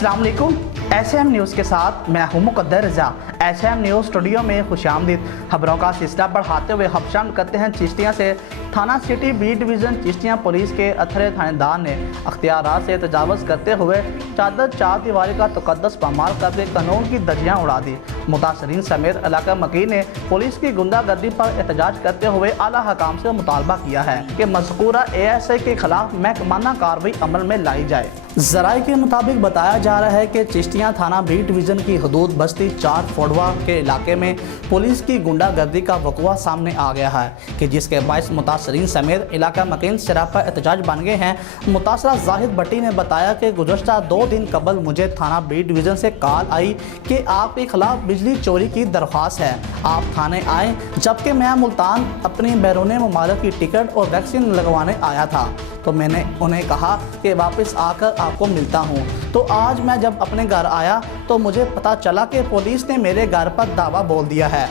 अस्सलाम वालेकुम। SM news के साथ मैं हूं मुकद्दर रज़ा। एसएम न्यूज़ स्टूडियो में खुशामदीद। खबरों का सिलसिला बढ़ाते हुए हम करते हैं चिश्तियाँ से। थाना city B division Chishtian police के अथरे थानेदार ने अख्तियारात से तजावज़ करते हुए चार दीवारी का तकद्दस पामाल करके कानून की धज्जियाँ उड़ा दी। मुतासरीन समेत इलाका मकी ने पुलिस की गुंडागर्दी पर एहतजाज करते हुए आला हकाम से मुतालबा किया है कि मज़कूरा ASI के खिलाफ महकमाना कार्रवाई अमल में लाई जाए। ज़राए के मुताबिक बताया जा रहा है कि चिश्तियाँ थाना बी डिवीज़न की हदूद बस्ती 4 फोड़वा के इलाके में पुलिस की गुंडागर्दी का वक़ुआ सामने आ गया है कि जिसके बायस मुतासरीन समेत इलाका मकीन सरापा एहतजाज बन गए हैं। मुतासरा जाहिद भट्टी ने बताया कि गुज़श्ता 2 दिन कबल मुझे थाना बी डिवीज़न से कॉल आई कि आपके खिलाफ बिजली चोरी की दरख्वास्त है, आप थाने आए, जबकि मैं मुल्तान अपनी बैरून ममालिक की टिकट और वैक्सीन लगवाने आया था। तो मैंने उन्हें कहा कि वापस आकर आपको मिलता हूँ। तो आज मैं जब अपने घर आया तो मुझे पता चला कि पुलिस ने मेरे घर पर दावा बोल दिया है।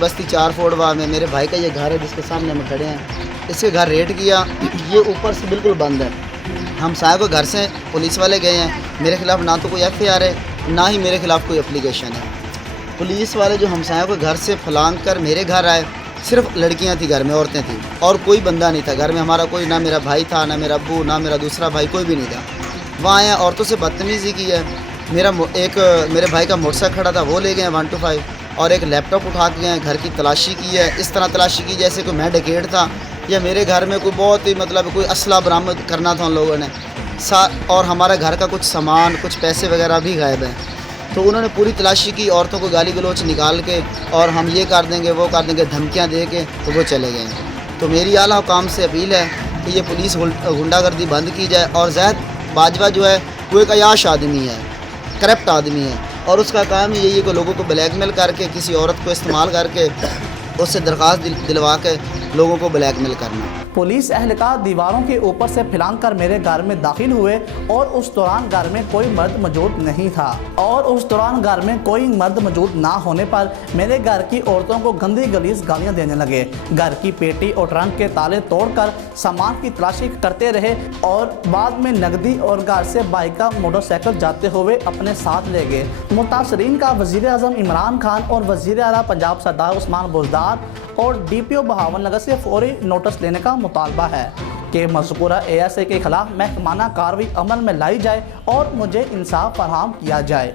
बस्ती 4 फोड़वा में मेरे भाई का ये घर है जिसके सामने हम खड़े हैं। इसके घर रेड किया, ये ऊपर से बिल्कुल बंद है। हम साहब को घर से पुलिस वाले गए हैं, मेरे खिलाफ ना तो कोई FIR है ना ही मेरे खिलाफ कोई एप्लीकेशन है। पुलिस वाले जो हम साहब को घर से फलांग कर मेरे घर आए, सिर्फ लड़कियां थी घर में, औरतें थी और कोई बंदा नहीं था घर में। हमारा कोई, ना मेरा भाई था, ना मेरा अब्बू, ना मेरा दूसरा भाई, कोई भी नहीं था। वहाँ आए, औरतों से बदतमीज़ी की है। मेरे भाई का मोटरसाइकिल खड़ा था, वो ले गए 125 और एक लैपटॉप उठा के गए। घर की तलाशी की है, इस तरह तलाशी की जैसे कोई मैं डकैत था या मेरे घर में कोई बहुत ही मतलब कोई असला बरामद करना था उन लोगों ने। और हमारे घर का कुछ सामान, कुछ पैसे वगैरह भी गायब हैं। तो उन्होंने पूरी तलाशी की, औरतों को गाली गलोच निकाल के और हम ये कर देंगे वो कर देंगे धमकियां दे के तो वो चले गए। तो मेरी आला हुकाम से अपील है कि ये पुलिस गुंडागर्दी बंद की जाए। और ज़ैद बाजवा जो है वो एक अयाश आदमी है, करप्ट आदमी है और उसका काम ही यही है कि लोगों को ब्लैकमेल करके, किसी औरत को इस्तेमाल करके उससे दरख्वास्त दिलवा के लोगों को ब्लैकमेल करना। पुलिस एहलकार दीवारों के ऊपर से फिलांग कर मेरे घर में दाखिल हुए और उस दौरान घर में कोई मर्द मौजूद नहीं था। और उस दौरान घर में कोई मर्द मौजूद ना होने पर मेरे घर की औरतों को गंदी गलीज गालियां देने लगे। घर की पेटी और ट्रंक के ताले तोड़कर सामान की तलाशी करते रहे और बाद में नकदी और घर से बाइक का मोटरसाइकिल जाते हुए अपने साथ ले गए। मुतासरीन का वज़ीर आज़म इमरान खान और वज़ीर आला पंजाब सरदार उस्मान बुज़दार और DPO बहावन नगर से फौरी नोटिस लेने का मुतालबा है कि मज़कूरा ASI के खिलाफ महकमाना कार्रवाई अमल में लाई जाए और मुझे इंसाफ फराहम किया जाए।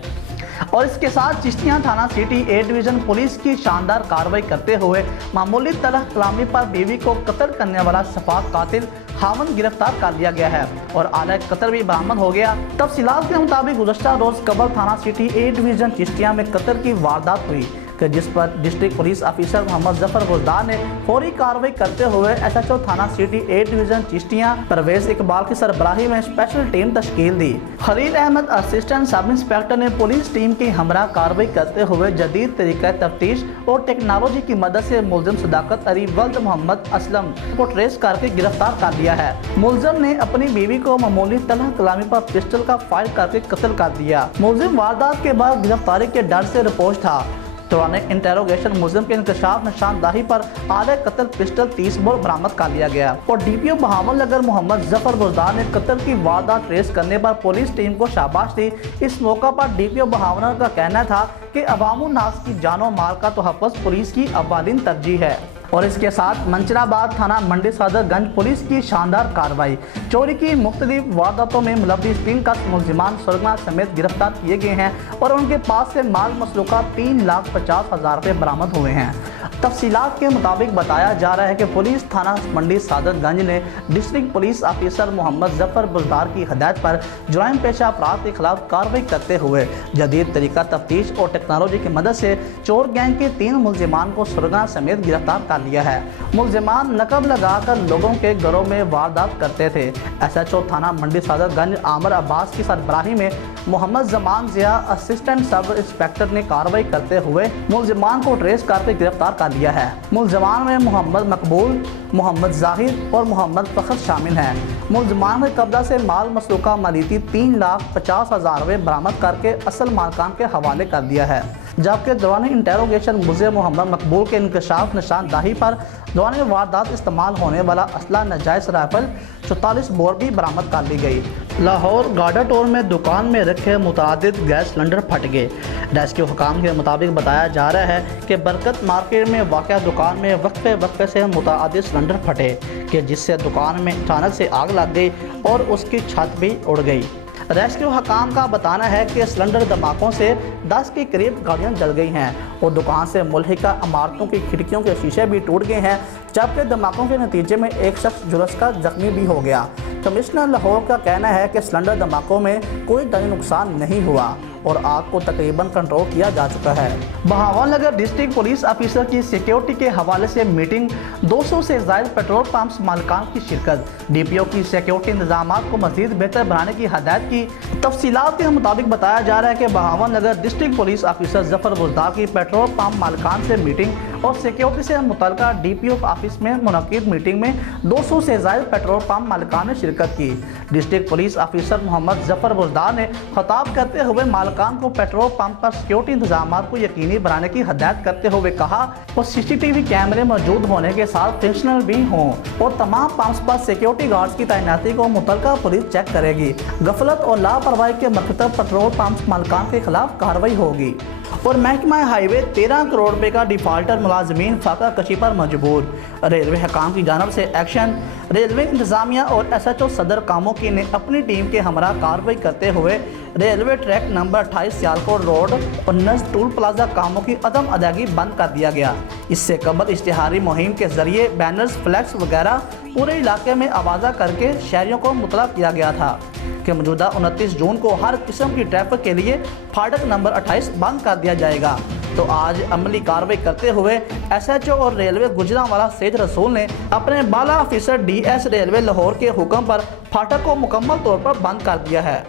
और इसके साथ चिश्तियाँ थाना सिटी A डिवीज़न पुलिस की शानदार कार्रवाई करते हुए मामूली तलह कलामी पर बीवी को कत्ल करने वाला सफाक कातिल खावन गिरफ्तार कर लिया गया है और आला कत्ल भी बरामद हो गया। तफसीलात के मुताबिक गुज़श्ता रोज़ कबल थाना सिटी A डिवीज़न चिश्तियाँ में कत्ल की वारदात हुई जिस पर district police officer Mohammad Zafar Buzdar ने फौरी कार्रवाई करते हुए SHO थाना city A division Chishtian Pervez Iqbal की सरबराही में स्पेशल टीम तश्कील दी। Khalil Ahmed assistant sub inspector ने पुलिस टीम की हमरा कार्रवाई करते हुए जदीद तरीक़ा तफ्तीश और टेक्नोलॉजी की मदद से मुलजिम सदाकत अली वल्द मोहम्मद असलम को ट्रेस करके गिरफ्तार कर लिया है। मुलजिम ने अपनी बीवी को मामूली तलह कलामी पर पिस्टल का फायर करके कत्ल कर दिया। मुलजिम वारदात के बाद गिरफ्तारी के डर से रिपोर्ट था। दौरान इंटेरोगेशन मुलजिम के इंकशाफ निशानदाही पर आले कत्ल पिस्टल 30 बोर बरामद कर लिया गया और DPO बहावन नगर मोहम्मद जफर बुज़दार ने कत्ल की वारदात ट्रेस करने पर पुलिस टीम को शाबाश दी। इस मौका पर DPO बहावन का कहना था कि अवामुन नास की जानो माल का तहफ़्फ़ुज़ पुलिस की अव्वलीन तरजीह है। और इसके साथ मंचराबाद थाना मंडी सदरगंज पुलिस की शानदार कार्रवाई। चोरी की मुख्तलिफ वारदातों में मुलव्विस 3 का मुलजिमान सरगना समेत गिरफ्तार किए गए हैं और उनके पास से माल मसलूका 3,50,000 रुपये बरामद हुए हैं। तफसीलात के मुताबिक बताया जा रहा है कि पुलिस थाना मंडी सदरगंज ने district police officer Mohammad Zafar Buzdar की हिदायत पर जुराइम पेशा अपराध के खिलाफ कार्रवाई करते हुए जदीद तरीका तफ्तीश और टेक्नोलॉजी की मदद से चोर गैंग के 3 मुलजिमान को सरगना समेत गिरफ्तार कर लिया है। मुलजिमान नकब लगाकर लोगों के घरों में वारदात करते थे। SHO थाना मंडी सदरगंज आमर अब्बास की सरबराही में मोहम्मद जमान जिया असिस्टेंट सब इंस्पेक्टर ने कार्रवाई करते हुए मुलजिमान को ट्रेस करके गिरफ्तार कर लिया है। मुलजिमान में मोहम्मद मकबूल, मोहम्मद जाहिर और मोहम्मद फ़खर शामिल हैं। मुलजिमान के कब्जा से माल मसलूका मलीती 3,50,000 रुपये बरामद करके असल मालकान के हवाले कर दिया है। जबकि दौरान इंटेरोगेशन मुझे मोहम्मद मकबूल के इंकशाफ निशानदाही पर दौरान वारदात इस्तेमाल होने वाला असला नाजायज़ राइफल 44 बोर भी बरामद कर ली गई। लाहौर गार्डा टोल में दुकान में रखे मुतादिद गैस सिलेंडर फट गए। रेस्क्यू हुकाम के मुताबिक बताया जा रहा है कि बरकत मार्केट में वाक़या दुकान में वक्फे से मुतादिद सिलेंडर फटे कि जिससे दुकान में अचानक से आग लग गई और उसकी छत भी उड़ गई। रेस्क्यू हकाम का बताना है कि सिलेंडर धमाकों से 10 के करीब गाड़ियां जल गई हैं और दुकान से मुल्हिका इमारतों की खिड़कियों के शीशे भी टूट गए हैं, जबकि धमाकों के नतीजे में एक शख्स झुलसकर जख्मी भी हो गया। कमिश्नर लाहौर का कहना है कि सिलेंडर धमाकों में कोई जानी नुकसान नहीं हुआ और आग को तकरीबन कंट्रोल किया जा चुका है। बहावलनगर डिस्ट्रिक्ट पुलिस ऑफिसर की सिक्योरिटी के हवाले से मीटिंग, 200 से ज़ायद पेट्रोल पंप्स मालिकान की शिरकत, डीपीओ की सिक्योरिटी इंतजाम को मज़ीद बेहतर बनाने की हदायत की। तफसीलात के मुताबिक बताया जा रहा है कि Bahawalnagar district police officer Zafar Buzdar की पेट्रोल पंप मालिकान से मीटिंग और सिक्योरिटी से मुतल्लिका डीपीओ ऑफिस में मुनक्किद मीटिंग में 200 से ज़ायद पेट्रोल पंप मालिकान ने शिरकत की। District police officer Mohammad Zafar Buzdar ने खिताब करते हुए मालिकान को पेट्रोल पंप पर सिक्योरिटी इंतजाम को यकीनी बनाने की हदायत करते हुए कहा और सीसीटीवी कैमरे मौजूद होने के साथ फंक्शनल भी हों और तमाम पंप्स पर सिक्योरिटी गार्ड्स की तैनाती को मुतल्लिका पुलिस चेक करेगी। गफलत और लापरवाही के मरतब पेट्रोल पंप मालिकान के खिलाफ कार्रवाई होगी। और महकमा हाईवे 13 करोड़ रुपए का डिफाल्टर मुलाजमीन फाका कशी पर मजबूर, रेलवे हकाम की जानब से एक्शन। रेलवे इंतजामिया और SHO सदर कामोकी ने अपनी टीम के हमरा कार्रवाई करते हुए railway track number 28 Sialkot road और नज़ टूल प्लाजा कामों की अदम अदायगी बंद कर दिया गया। इससे कबल इश्तिहारी मुहिम के जरिए बैनर्स, फ्लैक्स वगैरह पूरे इलाके में आवाज़ा करके शहरियों को मुतला किया गया था कि मौजूदा 29 जून को हर किस्म की ट्रैफिक के लिए फाटक नंबर 28 बंद कर दिया जाएगा। तो आज अमली कार्रवाई करते हुए SHO और रेलवे गुजरांवाला सैयद रसूल ने अपने बाला ऑफिसर DS रेलवे लाहौर के हुक्म पर फाटक को मुकम्मल तौर पर बंद कर दिया है।